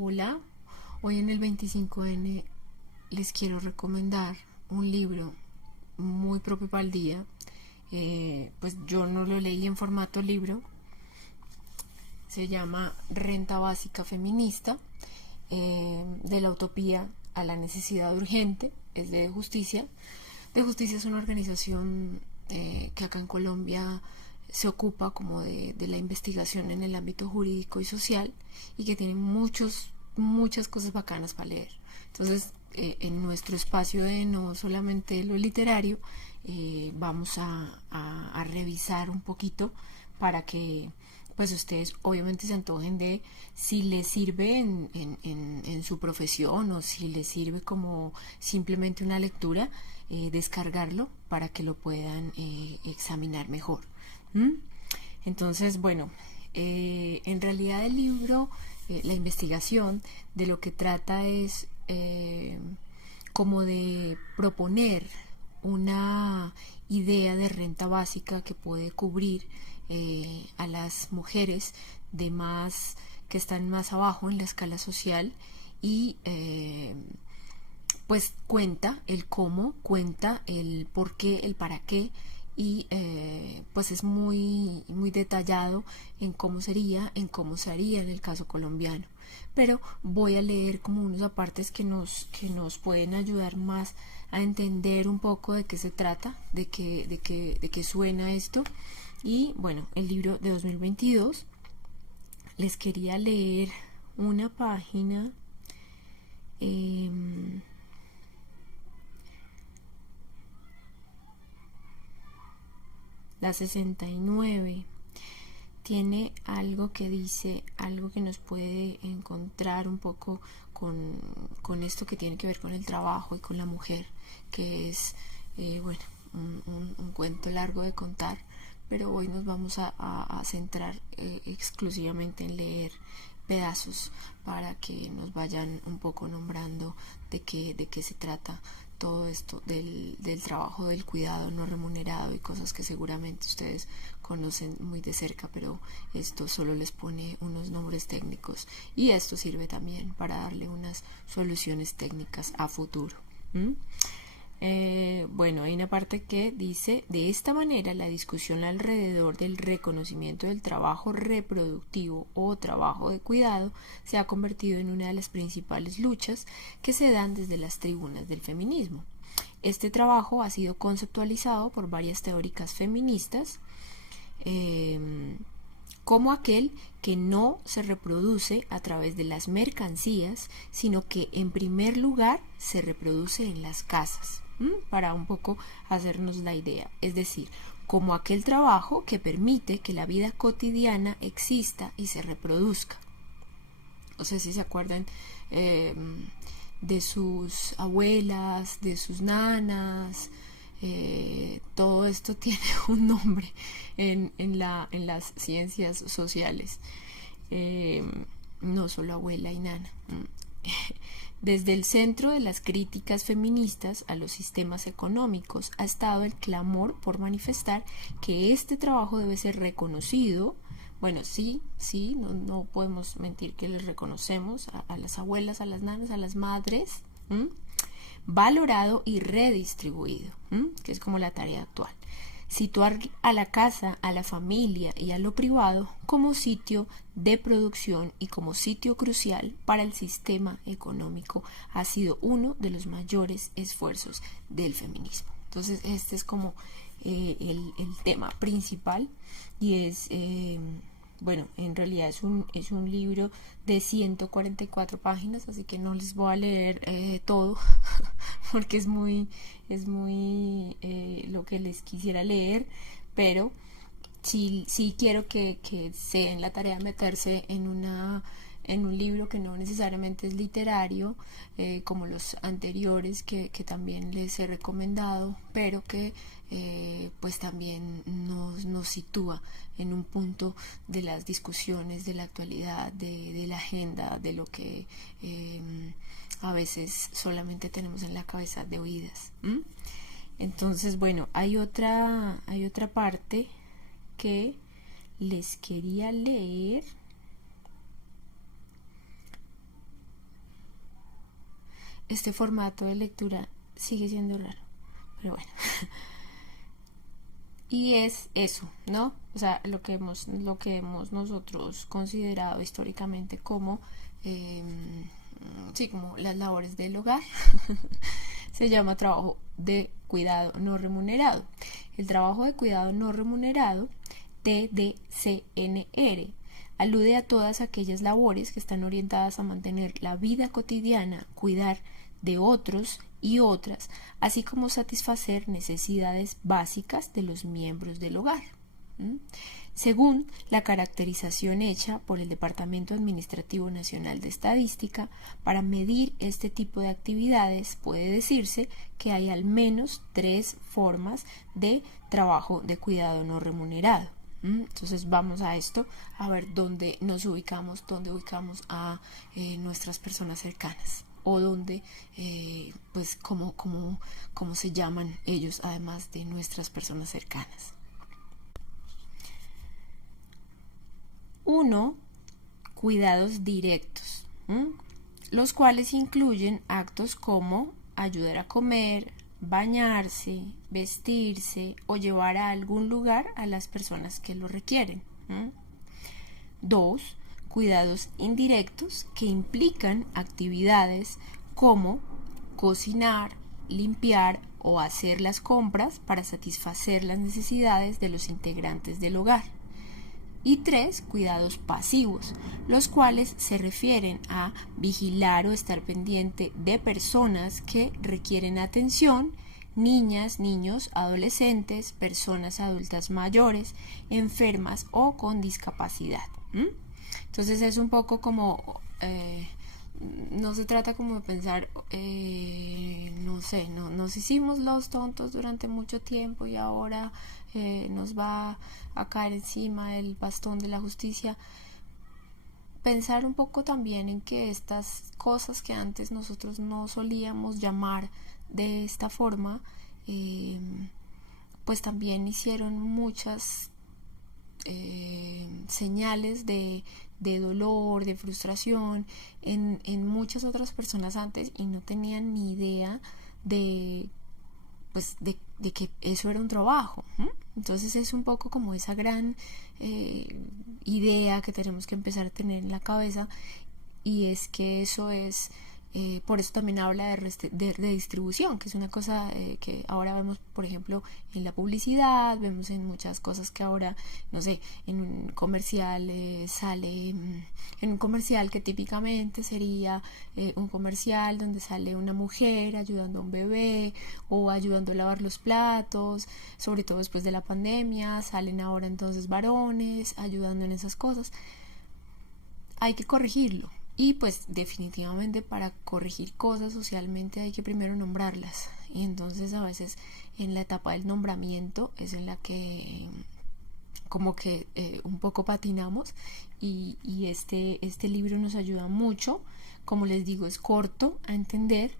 Hola, hoy en el 25N les quiero recomendar un libro muy propio para el día. Pues yo no lo leí en formato libro. Se llama Renta Básica Feminista, de la utopía a la necesidad urgente. Es de Justicia. De Justicia es una organización que acá en Colombia se ocupa como de la investigación en el ámbito jurídico y social, y que tiene muchas cosas bacanas para leer. Entonces, en nuestro espacio de no solamente lo literario, vamos a revisar un poquito para que pues ustedes obviamente se antojen de si les sirve en su profesión, o si les sirve como simplemente una lectura, descargarlo para que lo puedan examinar mejor. ¿Mm? Entonces, bueno, en realidad el libro, la investigación de lo que trata es como de proponer una idea de renta básica que puede cubrir a las mujeres de más que están más abajo en la escala social, y pues cuenta el cómo, cuenta el por qué, el para qué, y pues es muy detallado en cómo sería, en cómo se haría en el caso colombiano. Pero voy a leer como unos apartes que nos pueden ayudar más a entender un poco de qué se trata, de qué suena esto. Y bueno, el libro de 2022, les quería leer una página, eh, la 69. Tiene algo que dice, algo que nos puede encontrar un poco con esto que tiene que ver con el trabajo y con la mujer, que es, bueno, un cuento largo de contar, pero hoy nos vamos a centrar exclusivamente en leer pedazos para que nos vayan un poco nombrando de qué se trata todo esto del trabajo, del cuidado no remunerado y cosas que seguramente ustedes conocen muy de cerca, pero esto solo les pone unos nombres técnicos, y esto sirve también para darle unas soluciones técnicas a futuro. Bueno, hay una parte que dice: de esta manera la discusión alrededor del reconocimiento del trabajo reproductivo o trabajo de cuidado se ha convertido en una de las principales luchas que se dan desde las tribunas del feminismo. Este trabajo ha sido conceptualizado por varias teóricas feministas como aquel que no se reproduce a través de las mercancías, sino que en primer lugar se reproduce en las casas. Para un poco hacernos la idea, es decir, como aquel trabajo que permite que la vida cotidiana exista y se reproduzca. No sé si se acuerdan de sus abuelas, de sus nanas. Todo esto tiene un nombre en las ciencias sociales, no solo abuela y nana. Desde el centro de las críticas feministas a los sistemas económicos ha estado el clamor por manifestar que este trabajo debe ser reconocido. Bueno, sí, no podemos mentir que les reconocemos a las abuelas, a las nanas, a las madres, valorado y redistribuido, que es como la tarea actual. Situar a la casa, a la familia y a lo privado como sitio de producción y como sitio crucial para el sistema económico ha sido uno de los mayores esfuerzos del feminismo. Entonces este es como el tema principal, y es bueno, en realidad es un libro de 144 páginas, así que no les voy a leer todo porque es muy lo que les quisiera leer, pero sí quiero que se den la tarea de meterse en un libro que no necesariamente es literario, como los anteriores que también les he recomendado, pero que pues también nos sitúa en un punto de las discusiones de la actualidad, de la agenda, de lo que a veces solamente tenemos en la cabeza de oídas. Entonces, bueno, hay otra parte que les quería leer. este formato de lectura sigue siendo raro, pero bueno. Y es eso, ¿no? O sea, lo que hemos nosotros considerado históricamente como, sí, como las labores del hogar. Se llama trabajo de cuidado no remunerado. El trabajo de cuidado no remunerado, TDCNR, alude a todas aquellas labores que están orientadas a mantener la vida cotidiana, cuidar de otros y otras, así como satisfacer necesidades básicas de los miembros del hogar. Según la caracterización hecha por el Departamento Administrativo Nacional de Estadística, para medir este tipo de actividades puede decirse que hay al menos 3 formas de trabajo de cuidado no remunerado. Entonces vamos a esto, a ver dónde nos ubicamos, dónde ubicamos a nuestras personas cercanas, o dónde, pues, cómo se llaman ellos, además de nuestras personas cercanas. 1. Cuidados directos, los cuales incluyen actos como ayudar a comer, bañarse, vestirse o llevar a algún lugar a las personas que lo requieren. 2. Cuidados indirectos, que implican actividades como cocinar, limpiar o hacer las compras para satisfacer las necesidades de los integrantes del hogar. Y 3. Cuidados pasivos, los cuales se refieren a vigilar o estar pendiente de personas que requieren atención, niñas, niños, adolescentes, personas adultas mayores, enfermas o con discapacidad. Entonces es un poco como, no se trata como de pensar, no sé, nos hicimos los tontos durante mucho tiempo y ahora nos va a caer encima el bastón de la justicia. Pensar un poco también en que estas cosas que antes nosotros no solíamos llamar de esta forma, pues también hicieron muchas señales de dolor, de frustración en muchas otras personas antes, y no tenían ni idea de que eso era un trabajo. Entonces es un poco como esa gran idea que tenemos que empezar a tener en la cabeza, y es que eso es, por eso también habla de distribución, que es una cosa que ahora vemos, por ejemplo, en la publicidad, vemos en muchas cosas que ahora, no sé, en un comercial sale, en un comercial que típicamente sería un comercial donde sale una mujer ayudando a un bebé o ayudando a lavar los platos, sobre todo después de la pandemia, salen ahora entonces varones ayudando en esas cosas. Hay que corregirlo. Y pues definitivamente para corregir cosas socialmente hay que primero nombrarlas. Y entonces a veces en la etapa del nombramiento es en la que como que un poco patinamos, y este libro nos ayuda mucho. Como les digo, es corto, a entender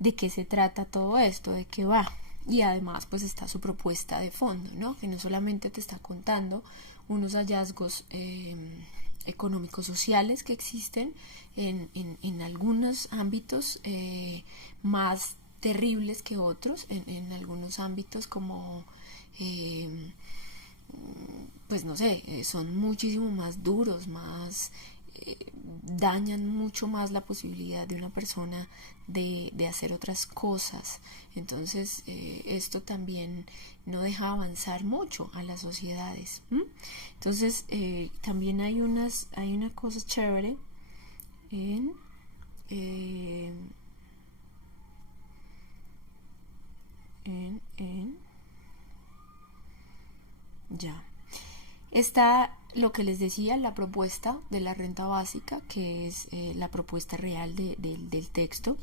de qué se trata todo esto, de qué va. Y además pues está su propuesta de fondo, ¿no? Que no solamente te está contando unos hallazgos económicos sociales que existen en algunos ámbitos más terribles que otros, en algunos ámbitos como pues no sé, son muchísimo más duros, más dañan mucho más la posibilidad de una persona de hacer otras cosas. Entonces esto también no deja avanzar mucho a las sociedades. Entonces también hay una cosa chévere en ya está lo que les decía, la propuesta de la renta básica, que es la propuesta real del texto.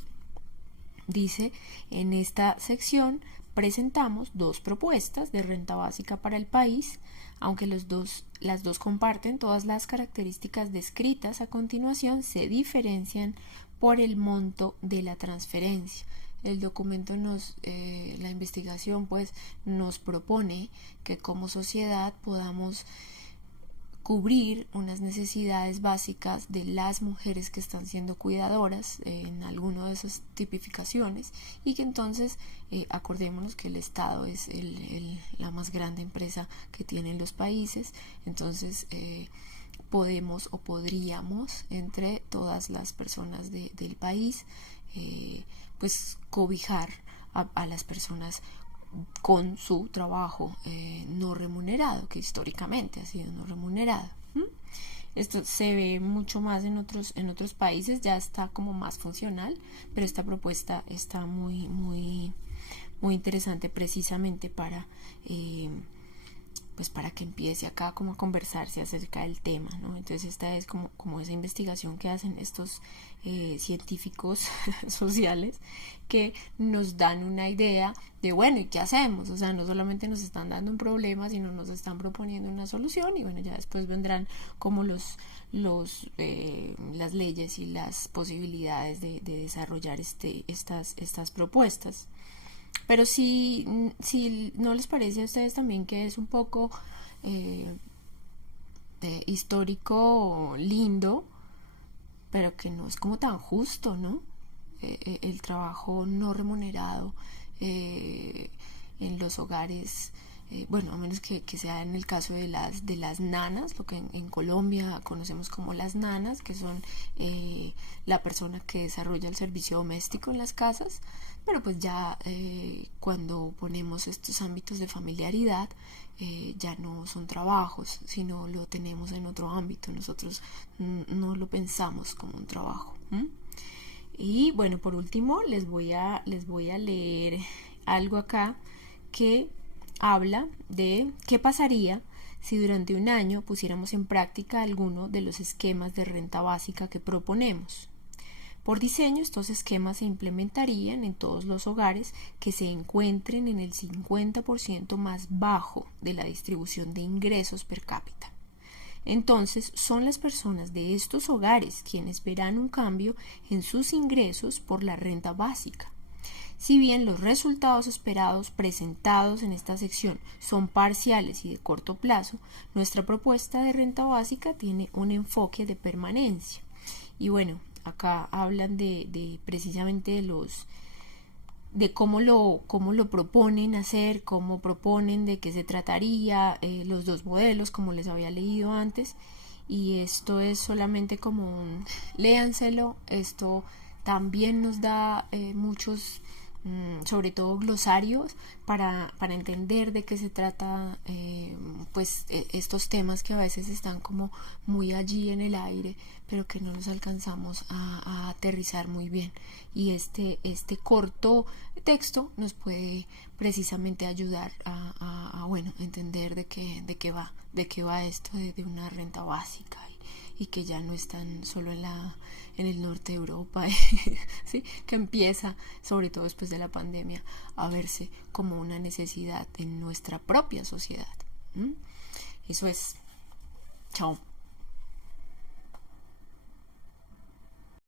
Dice: en esta sección presentamos 2 propuestas de renta básica para el país, aunque las dos comparten todas las características descritas a continuación, se diferencian por el monto de la transferencia. El documento la investigación pues nos propone que como sociedad podamos cubrir unas necesidades básicas de las mujeres que están siendo cuidadoras en alguna de esas tipificaciones, y que entonces acordémonos que el Estado es la más grande empresa que tienen los países. Entonces podemos o podríamos, entre todas las personas del país, pues cobijar a las personas con su trabajo no remunerado, que históricamente ha sido no remunerado. Esto se ve mucho más en otros países, ya está como más funcional, pero esta propuesta está muy interesante, precisamente para pues para que empiece acá como a conversarse acerca del tema, ¿no? Entonces esta es como esa investigación que hacen estos científicos sociales, que nos dan una idea de, bueno, ¿y qué hacemos? O sea, no solamente nos están dando un problema, sino nos están proponiendo una solución, y bueno, ya después vendrán como las leyes y las posibilidades de desarrollar estas propuestas. Pero si no les parece a ustedes también que es un poco histórico, lindo, pero que no es como tan justo, ¿no? El trabajo no remunerado en los hogares, bueno, a menos que sea en el caso de las nanas, lo que en Colombia conocemos como las nanas, que son la persona que desarrolla el servicio doméstico en las casas. Pero pues ya cuando ponemos estos ámbitos de familiaridad, ya no son trabajos, sino lo tenemos en otro ámbito. Nosotros no lo pensamos como un trabajo. Y bueno, por último les voy a leer algo acá que habla de qué pasaría si durante un año pusiéramos en práctica alguno de los esquemas de renta básica que proponemos. Por diseño, estos esquemas se implementarían en todos los hogares que se encuentren en el 50% más bajo de la distribución de ingresos per cápita. Entonces, son las personas de estos hogares quienes verán un cambio en sus ingresos por la renta básica. Si bien los resultados esperados presentados en esta sección son parciales y de corto plazo, nuestra propuesta de renta básica tiene un enfoque de permanencia. Y bueno, acá hablan de precisamente de cómo lo proponen hacer, cómo proponen, de qué se trataría, los dos modelos, como les había leído antes. Y esto es solamente como léanselo. Esto también nos da muchos, sobre todo glosarios, para entender de qué se trata, pues estos temas que a veces están como muy allí en el aire, pero que no los alcanzamos a aterrizar muy bien. Y este corto texto nos puede precisamente ayudar a bueno, entender de qué va esto de una renta básica, y que ya no están solo en el norte de Europa, ¿sí? Que empieza, sobre todo después de la pandemia, a verse como una necesidad en nuestra propia sociedad. Eso es. Chao.